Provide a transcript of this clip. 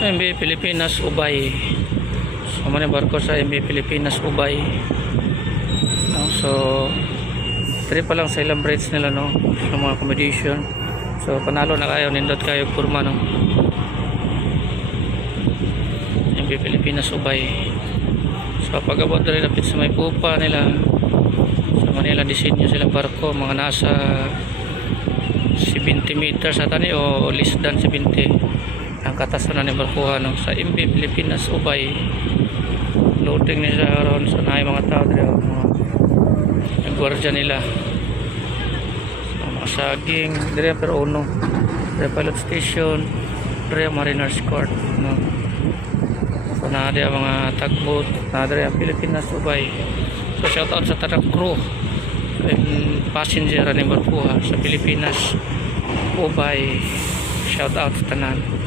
MV Pilipinas Ubay. So man yung barko sa MV Pilipinas Ubay. No, so trip pa lang sa ilang bridge nila, no, sa mga accommodation. So panalo na kayo, nindot kayo kurma, no. MV Pilipinas Ubay. So pag-abot rin napit sa may pupa nila sa Manila, disenyo silang barko, mga nasa 70 meters sa tani o less than 70 ang katasan ng barkuhan, no, sa MV Pilipinas Ubay. Loading nila ron sa naay mga tao dito, mga gwardiya nila, so, mga saging dire pero uno dire pilot station, dire mariners court, no. So na dia mga tugboat na dire ang Pilipinas Ubay. So shout out sa tanang crew and passenger ni barkuha sa Pilipinas Ubay. Shout out sa tanan.